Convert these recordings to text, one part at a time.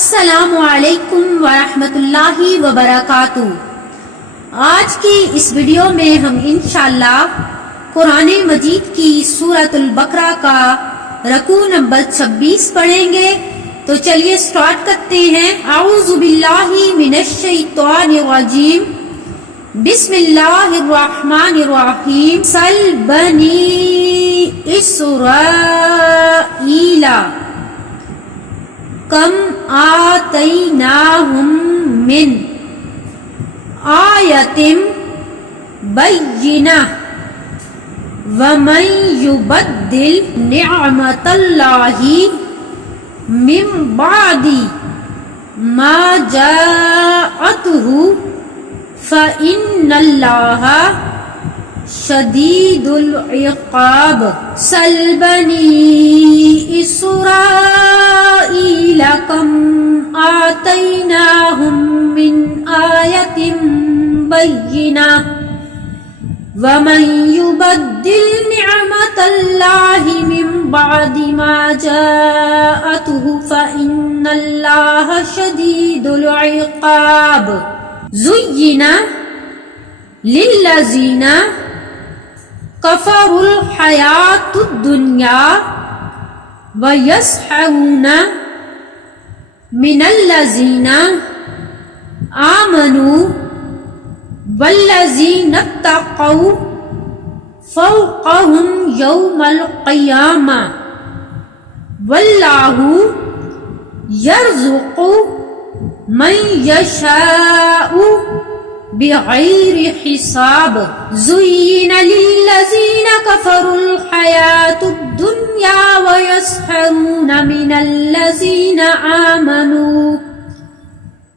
السلام علیکم ورحمۃ اللہ وبرکاتہ۔ آج کی اس ویڈیو میں ہم انشاءاللہ قرآن مجید کی سورۃ البقرہ کا رکوع نمبر 26 پڑھیں گے، تو چلیے سٹارٹ کرتے ہیں۔ اعوذ باللہ من الشیطان الرجیم، بسم اللہ الرحمن الرحیم۔ سل بنی اسرائیل کم آتیناہم من آیۃ بینہ ومن یبدل نعمت اللہ من بعد ما جاءتہ فإن اللہ شدید العقاب۔ سل بنی اسرائیل کم آتیناہم من آیۃ بینہ ومن یبدل نعمت اللہ من بعد ما جاءتہ فإن اللہ شدید العقاب۔ زین للذین کفروا الحیاۃ الدنیا ویسخرون من الذین آمنوا والذین اتقوا فوقہم یوم القیامہ واللہ یرزق من یشاء بغیر حساب۔ زین للذین کفروا الحیاۃ الدنیا ویسخرون من الذین آمنوا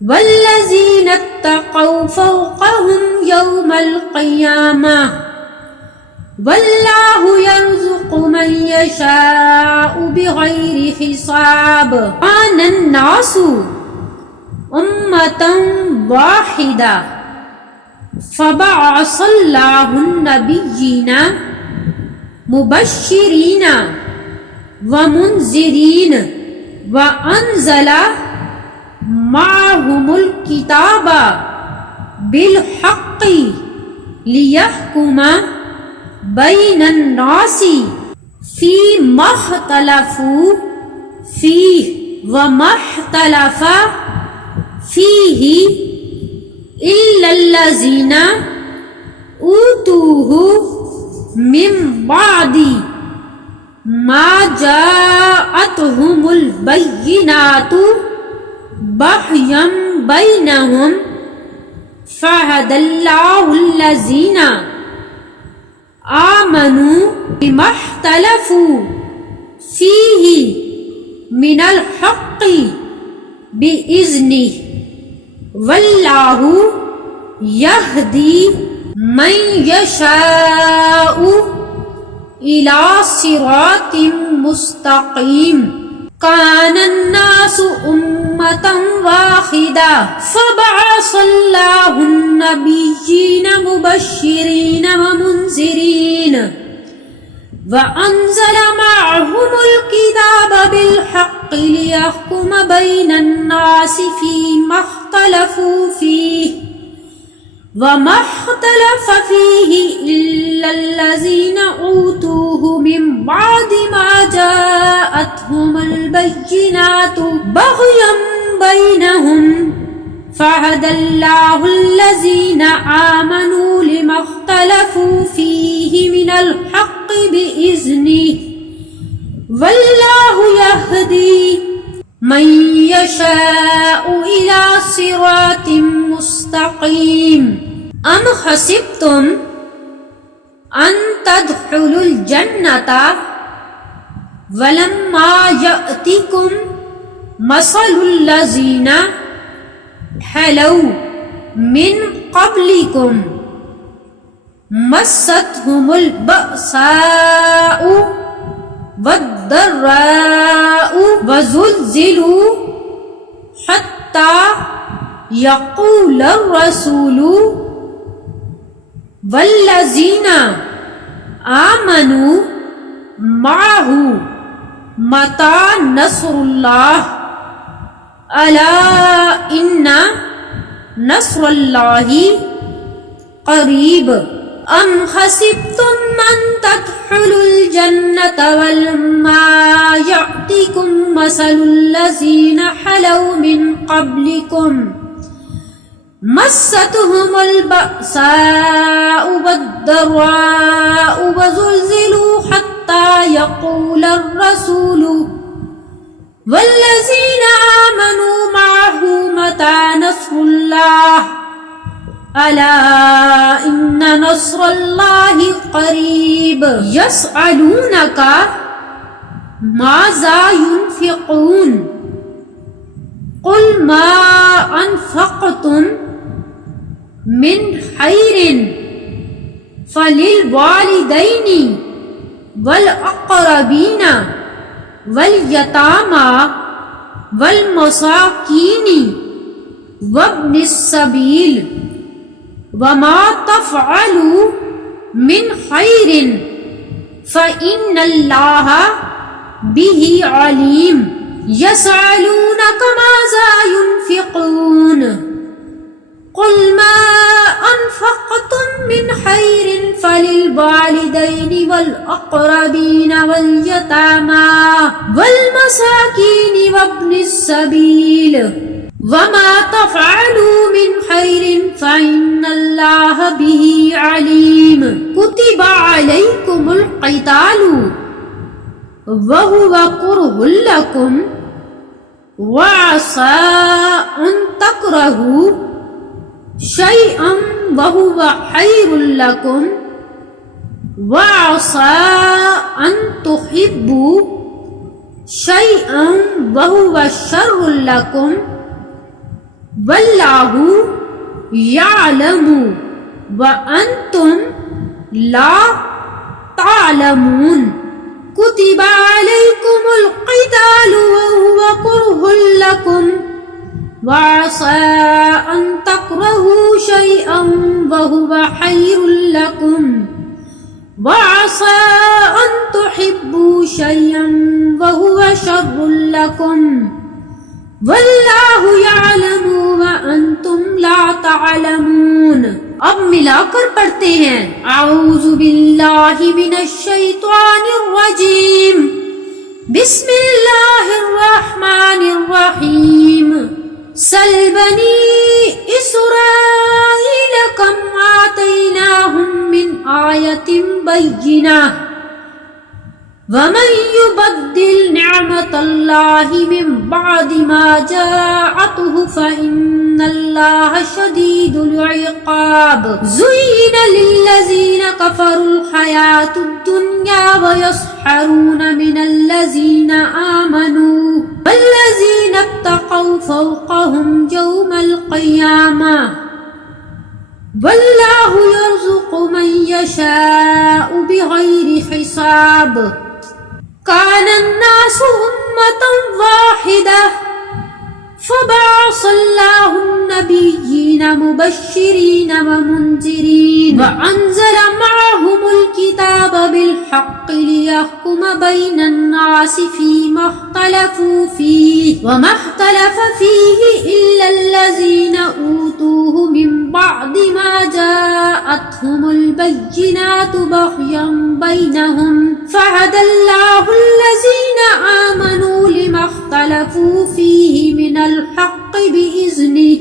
والذین اتقوا فوقہم یوم القیامہ واللہ یرزق من یشاء بغیر حساب۔ کان الناس امۃ واحدہ فبعث اللہ النبیین مبشرین ومنذرین وانزل معهم الکتاب بالحق لیحکم بین الناس فیما اختلفوا فیہ وما اختلف فیہ الا الذین اوتوہ من بعد ما جاءتہم البینات بغیا بینہم فہدی اللہ الذین آمنوا بما اختلفوا فیہ من الحق بإذنہ واللہ یہدی من یشاء الی صراط مستقیم۔ کان الناس امۃ واحدہ فبعث اللہ النبیین مبشرین ومنذرین وأنزل معهم الكتاب بالحق ليحكم بين الناس فيما اختلفوا فيه وما اختلف فيه إلا الذين أوتوه من بعد ما جاءتهم البينات بغيا بينهم فهدى الله الذين آمنوا لما اختلفوا فيه من الحق بإذنه والله يهدي من يشاء إلى صراط مستقيم۔ أم حسبتم أن تدخلوا الجنة ولما يأتكم مثل الذين خلوا من قبلكم مستهم البأساء والضراء وزلزلوا حتى يقول الرسول والذين آمنوا معه متى نصر اللہ ألا إن نصر الله قريب أم حسبتم أن تدخلوا الجنة ولما يأتكم مثل الذين خلوا من قبلكم مستهم البأساء والضراء وزلزلوا حتى يقول الرسول والذين آمنوا معه متى نصر الله ألا إن نصر الله قريب يسألونك ماذا ينفقون قل ما أنفقتم من خير فللوالدين والأقربين واليتامى والمساكين وابن السبيل وما تفعلوا من خير فإن الله به عليم يسألونك ماذا ينفقون قل ما أنفقتم من خير فللوالدين والأقربين واليتامى والمساكين وابن السبيل وما تفعلوا من خير فإن الله به عليم كتب عليكم القتال وهو كره لكم وعسى أن تكرهوا شيئا وهو خير لكم وعسى أن تحبوا شيئا وهو شر لكم والله يعلم وأنتم لا تعلمون كتب عليكم القتال وهو كره لكم وعسى أن تكرهوا شيئا وهو خير لكم وعسى أن تحبوا شيئا وهو شر لكم واللہ یعلم وانتم لا تعلمون. اب ملا کر پڑھتے ہیں. اعوذ باللہ من الشیطان الرجیم بسم اللہ الرحمن الرحیم. سل بنی اسرائیل کم آتیناہم من آیت بینہ وَمَن يُبَدِّلْ نِعْمَةَ اللَّهِ مِن بَعْدِ مَا جَاءَتْهُ فَإِنَّ اللَّهَ شَدِيدُ الْعِقَابِ. زُيِّنَ لِلَّذِينَ كَفَرُوا الْحَيَاةُ الدُّنْيَا وَيَسْخَرُونَ مِنَ الَّذِينَ آمَنُوا وَالَّذِينَ اتَّقَوْا فَوْقَهُمْ يَوْمَ الْقِيَامَةِ وَاللَّهُ يَرْزُقُ مَن يَشَاءُ بِغَيْرِ حِسَابٍ. كان الناس أمة واحدة فبعث الله النبيين مبشرين ومنذرين وأنزل معهم الكتاب بالحق ليحكم بين الناس فيما اختلفوا فيه وما اختلف فيه إلا الذين أوتوه من بعد ما جاءتهم البينات بغيا بينهم فهدى الله الذين آمنوا لما اختلفوا فيه من الحق بإذنه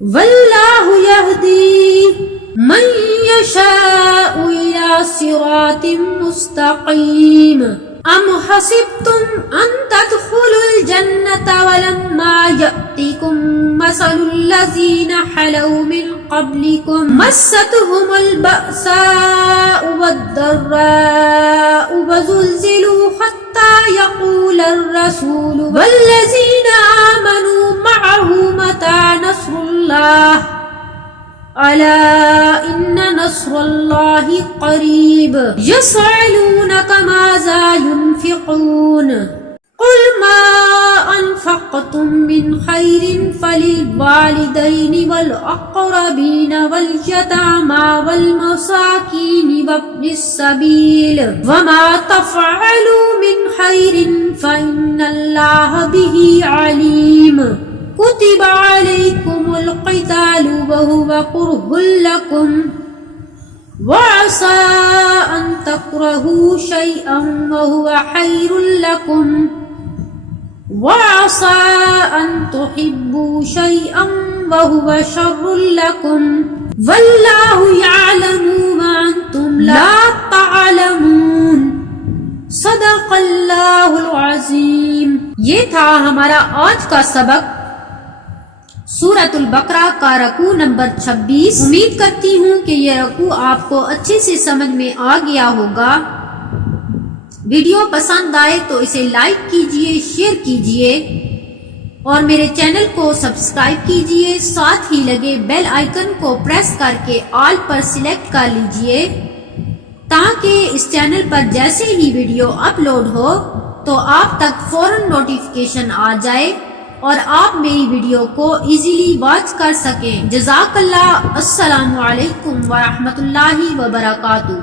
والله يهدي من يشاء إلى صراط مستقيم. أم حسبتم أن تدخلوا الجنة ولما يأتكم مثل الذين خلوا من قبلكم مستهم البأساء والضراء وزلزلوا حتى يقول الرسول والذين آمنوا معه متى نصر الله ألا إن نصر الله قريب. يسألونك ماذا ينفقون قل ما أنفقتم من خير فللوالدين والأقربين واليتامى والمساكين وابن السبيل وما تفعلوا من خير فإن الله به عليم. والقتال وهو كره لكم وعسى أن تكرهوا شيئا وهو خير لكم وعسى أن تحبوا شيئا وهو شر لكم والله يعلم وأنتم لا تعلمون صدق اللہ العظیم۔ یہ تھا ہمارا آج کا سبق سورۃ البقرہ کا رکوع نمبر 26۔ امید کرتی ہوں کہ یہ رکوع آپ کو اچھے سے سمجھ میں آ گیا ہوگا۔ ویڈیو پسند آئے تو اسے لائک کیجئے، شیئر کیجئے اور میرے چینل کو سبسکرائب کیجئے، ساتھ ہی لگے بیل آئیکن کو پریس کر کے آل پر سلیکٹ کر لیجئے تاکہ اس چینل پر جیسے ہی ویڈیو اپلوڈ ہو تو آپ تک فوراً نوٹیفیکیشن آ جائے اور آپ میری ویڈیو کو ایزیلی واچ کر سکیں۔ جزاک اللہ۔ السلام علیکم ورحمۃ اللہ وبرکاتہ۔